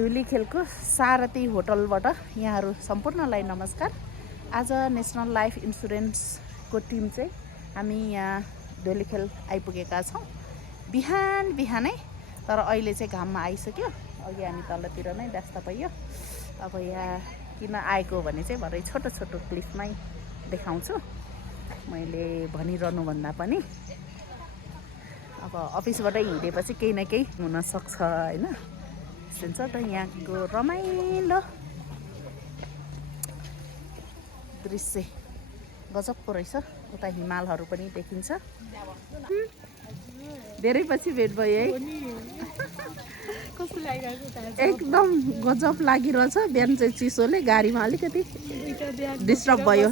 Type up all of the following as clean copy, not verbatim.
धुलीखेलको सारथी होटलबाट यहाँहरू सम्पूर्णलाई नमस्कार। आज नेसनल लाइफ इन्सुरेन्सको टिम चाहिँ हामी यहाँ धुलीखेल आइपुगेका छौँ बिहान बिहानै। तर अहिले चाहिँ घाममा आइसक्यो, अघि हामी तलतिर नै व्यस्त भयो। अब यहाँ किन आएको भने चाहिँ भरे छोटो छोटो क्लिपमै देखाउँछु। मैले भनिरहनुभन्दा पनि अब अफिसबाटै हिँडेपछि केही न केही हुनसक्छ होइन। हुन्छ त यहाँको रमाइलो दृश्य गजबको रहेछ। उता हिमालहरू पनि देखिन्छ। धेरै पछि भेट भयो है। कस्तो लागिरहेको छ? एकदम गजब लागिरहेछ। बिहान चाहिँ चिसोले गाडीमा अलिकति डिस्टर्ब भयो।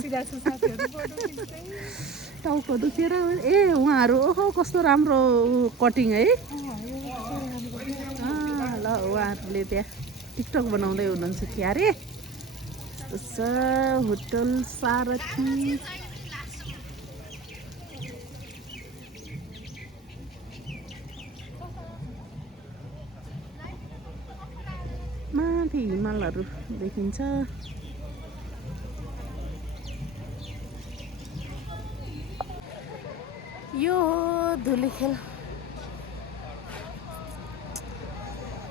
टाउको दुखेर उहाँहरू ओहो कस्तो राम्रो कटिङ है। ल उहाँहरूले त्यहाँ टिकटक बनाउँदै हुनुहुन्छ क्यारे। होटल सारथी माथि हिमालहरू देखिन्छ। यो धुलीखेल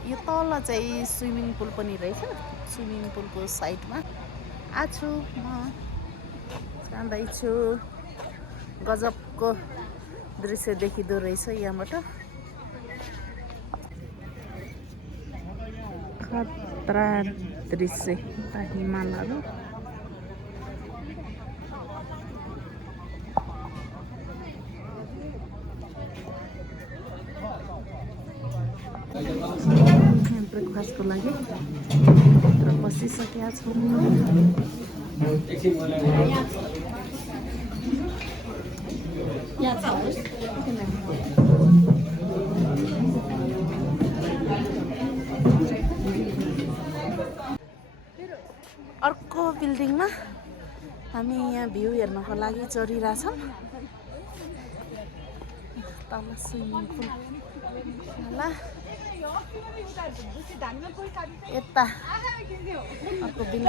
यो तल चाहिँ स्विमिङ पुल पनि रहेछ। स्विमिङ पुलको साइडमा आछु म जाँदैछु। गजबको दृश्य देखिँदो रहेछ यहाँबाट। खतरा दृश्य हिमालहरू। ब्रेकफास्टको लागि भित्र बसिसकेका छौँ। अर्को बिल्डिङमा हामी यहाँ भ्यू हेर्नको लागि चढिरहेछौँ। तल स्विमिङ पुल होला। यता अर्को बिल्डिङ।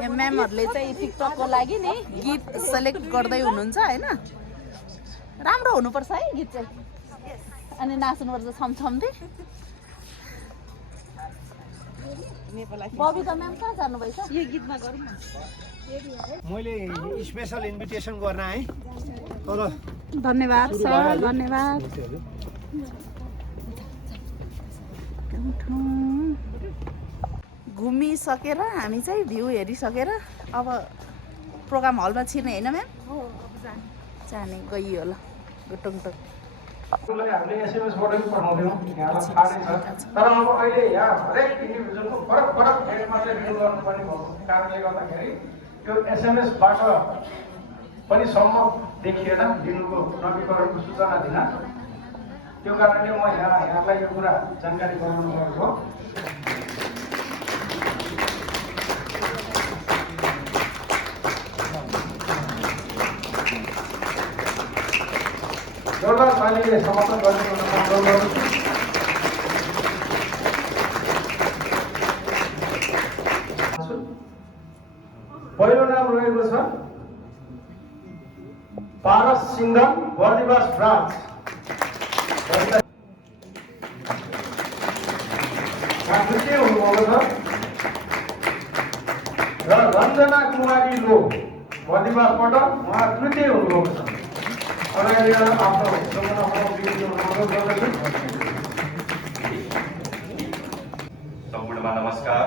यहाँ म्यामहरूले चाहिँ टिकटकको लागि नि गीत सेलेक्ट गर्दै हुनुहुन्छ होइन। राम्रो हुनुपर्छ है गीत चाहिँ। अनि नाच्नुपर्छ छमछम्ती। बबिता म्याम कहाँ जानुभएछ? यो गीतमा गरौँ न। मैले स्पेशल इन्भिटेसन गर्न आएँ तर धन्यवाद सर, धन्यवाद। घुमिसकेर हामी चाहिँ भ्यू हेरिसकेर अब प्रोग्राम हलमा छिर्ने होइन म्याम? जाने गइयो होला गुटुङटुङ। हामीले एसएमएसबाट पनि पठाउँथ्यौँ, यहाँलाई थाहा नै छ। तर अब अहिले यहाँ हरेक इन्डिभिजुअलको फरक फरक डेटमा चाहिँ रिन्यू गर्नुपर्ने भएको कारणले गर्दाखेरि यो एसएमएसबाट पनि सम्भव देखिएन दिनुको नवीकरणको सूचना दिन। त्यो कारणले म यहाँलाई यो कुरा जानकारी गराउनु भएको हो। जोरदार तालीले समर्थन गर्ने अनुरोध गर्दछु। पहिलो नाम रहेको छ पारस सिंघम, बर्दिवास फ्रान्स। द्वितीय हुनुभएको छ र रञ्जना कुमारी लो, बर्दिवासबाट उहाँ तृतीय हुनुभएको छ। अगाडि आफ्नो अनुरोध गर्दछु। सम्पूर्णमा नमस्कार।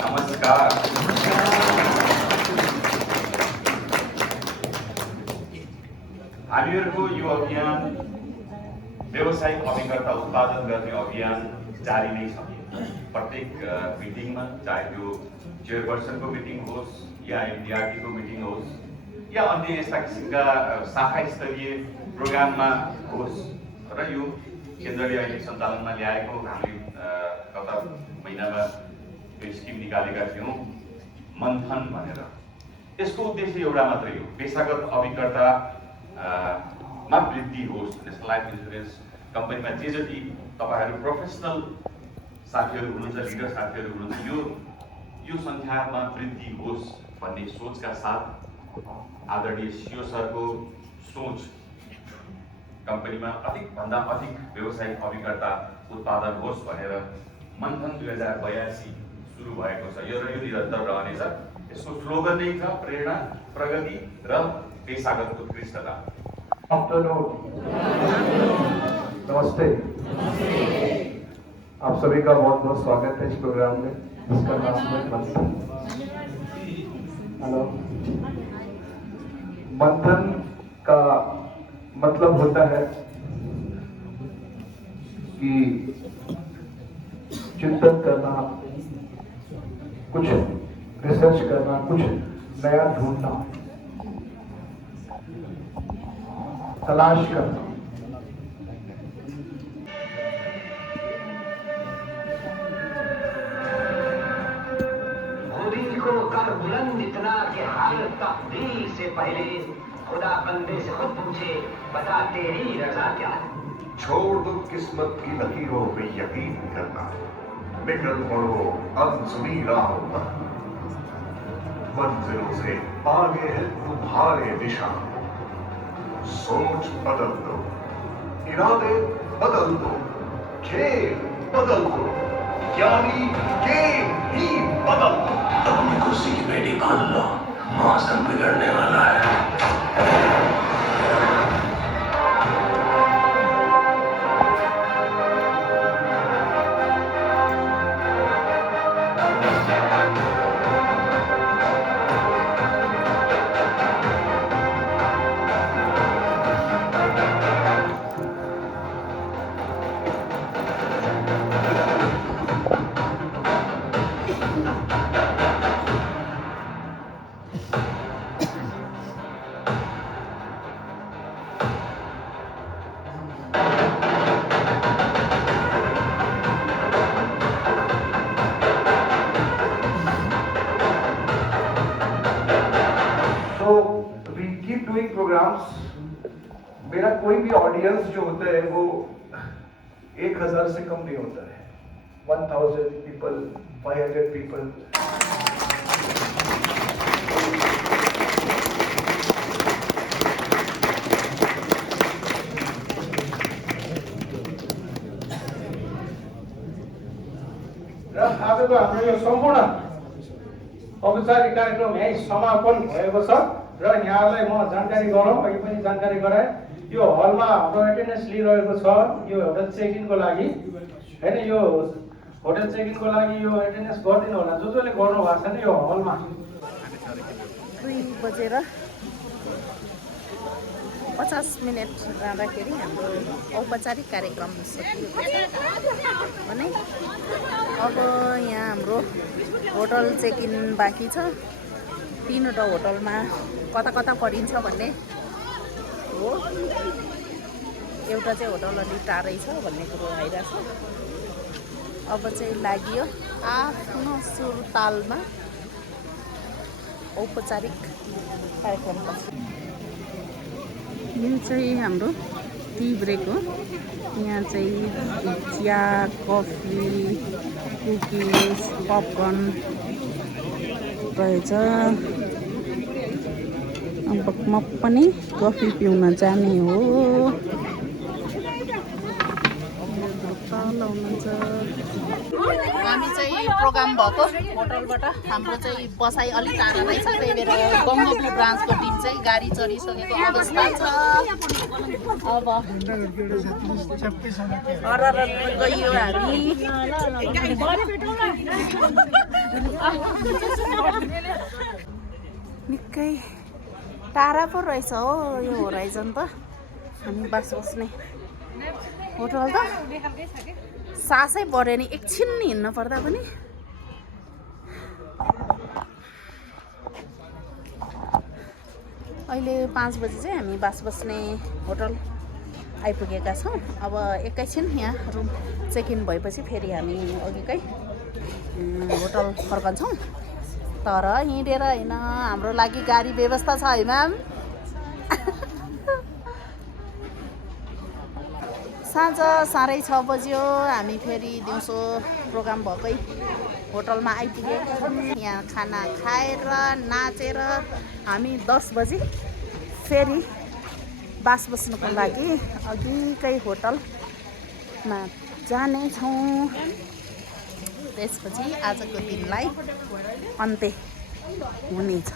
नमस्कार। हामीहरूको यो अभियान व्यावसायिक अभिकर्ता उत्पादन गर्ने अभियान जारी नै छ। प्रत्येक मिटिङमा, चाहे त्यो चेयरपर्सनको मिटिङ होस् या एमडिआरटीको मिटिङ होस् या अन्य यस्ता किसिमका शाखा स्तरीय प्रोग्राममा होस् र यो केन्द्रले अहिले सञ्चालनमा ल्याएको हामीले गत महिनामा यो स्किम निकालेका थियौँ मन्थन भनेर। यसको उद्देश्य एउटा मात्रै हो, पेशागत अभिकर्ता मा वृद्धि होस्। नेसनल लाइफ इन्सुरेन्स कम्पनीमा जे जति तपाईहरु प्रोफेसनल साथीहरु हुनुहुन्छ, लिडर साथीहरु हुनुहुन्छ, यो संख्यामा वृद्धि होस् भन्ने सोचका साथ आदरणीय सीओ सरको सोच कम्पनीमा अधिकभन्दा अधिक व्यावसायिक अभिकर्ता उत्पादन होस् भनेर मन्थन 2082 सुरु भएको छ। यो निरन्तर रहनेछ। यसको स्लोगन नै छ प्रेरणा, प्रगति र पेशागत उत्कृष्टता। आफ्टरनून, नमस्ते। आप सभी का बहुत बहुत स्वागत है इस प्रोग्राम में, जिसका नाम है मंथन। हेलो। मंथन का मतलब होता है कि चिंतन करना, कुछ रिसर्च करना, कुछ नया ढूंढना, तलाश करना। मोदी को कर बुलंद इतना कि हर तकदीर से पहले खुदा बंदे से खुद पूछे, बता तेरी रजा क्या है। छोड़ दो किस्मत की लकीरों पे यकीन करना, निकल पड़ो अनसुनी राहों पर। मंजिलों से आगे है तुम्हारे दिशा। सोच बदल दो, इरादे बदल दो, खेल बदल दो, यानी गेम ही बदल दो। अपनी कुर्सी की पेटी बांध लो, मौसम बिगड़ने वाला है। प्रोग्राम्स, मेरा कोई भी ऑडियंस जो होता है वो 1000 से कम नहीं होता है। 1000 पीपल, 500 पीपल। र आजको हाम्रो यो सम्पूर्ण औपचारिक कार्यक्रम यही समापन भएको छ र यहाँलाई म जानकारी गरौँ, अघि पनि जानकारी गराए, यो हलमा हाम्रो एटेन्डेन्स लिइरहेको छ यो होटल चेक इनको लागि हैन। यो होटल चेक इनको लागि यो एटेन्डेन्स गरिदिनु होला जसले गर्नु भएको छ नि यो हलमा। 2:50 जाँदाखेरि हाम्रो औपचारिक कार्यक्रम सकिएको छ भने अब यहाँ हाम्रो होटल चेक इन बाँकी छ। 3वटा होटलमा कता कता परिन्छ भन्ने हो। एउटा चाहिँ होटल अलि टाढै छ भन्ने कुरो आइरहेछ। अब चाहिँ लाग्यो आफ्नो सुरतालमा औपचारिक कार्यक्रम। यो चाहिँ हाम्रो टी ब्रेक हो। यहाँ चाहिँ चिया, कफी, कुकिज, पपकर्न रहेछ। अब म पनि कफी पिउन जाने हो। हामी चाहिँ प्रोग्राम भएको होटलबाट हाम्रो चाहिँ बसाइ अलि टाढा रहेछ, त्यही भएर गङ्गोब्ली ब्रान्चको टिम चाहिँ गाडी चढिसकेको अवस्था छ। अब गयो हामी। निकै टाढा पो रहेछ हो यो होराइजन त। हामी बस्ने होटल त सासै बढ्यो नि, एकछिन हिँड्न पर्दा पनि। अहिले 5 बजी चाहिँ हामी बस्ने होटल आइपुगेका छौँ। अब एकैछिन यहाँ रुम चेक इन भएपछि फेरि हामी अघिकै होटल फर्कन्छौँ। तर हिँडेर होइन, हाम्रो लागि गाडी व्यवस्था छ है म्याम? साँझ 6:30 बज्यो। हामी फेरि दिउँसो प्रोग्राम भएकै होटलमा आइपुगेका छौँ। यहाँ खाना खाएर नाचेर हामी 10 बजी फेरि बास बस्नुको लागि अघिकै होटलमा जानेछौँ। त्यसपछि आजको दिनलाई अन्त्य हुनेछ।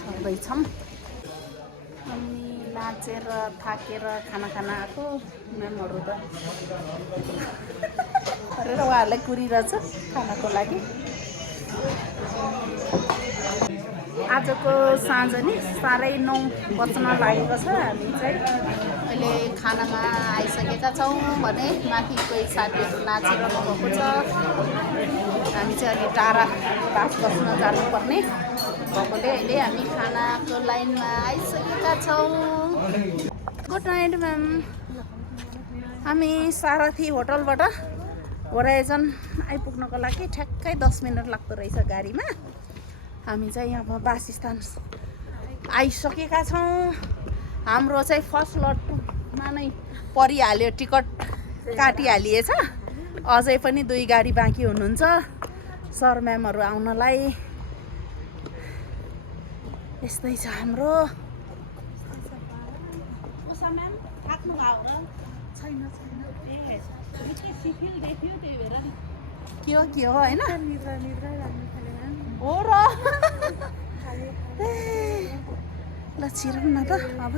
छँदैछौँ हामी नाचेर थाकेर खाना खान आएको म्यामहरू त गरेर उहाँहरूलाई कुरिरहेछ खानाको लागि। आजको साँझ नि 9:30 बज्न लागेको छ। हामी चाहिँ अहिले खानामा आइसकेका छौँ भने माथि कोही साथीहरू नाचिरहनु भएको छ। हामी चाहिँ अलि टाढा बास बस्न जानुपर्ने भएकोले अहिले हामी खानाको लाइनमा आइसकेका छौँ। Good night ma'am. हामी सारथी होटलबाट होराइजन आइपुग्नको लागि ठ्याक्कै 10 मिनट लाग्दो रहेछ गाडीमा। हामी चाहिँ अब बासस्थान आइसकेका छौँ। हाम्रो चाहिँ फर्स्ट लटमा नै परिहाल्यो, टिकट काटिहालिएछ। अझै पनि 2 गाडी बाँकी हुनुहुन्छ सर म्यामहरू आउनलाई। यस्तै छ हाम्रो। के हो होइन हो र ल छिरौँ न त अब।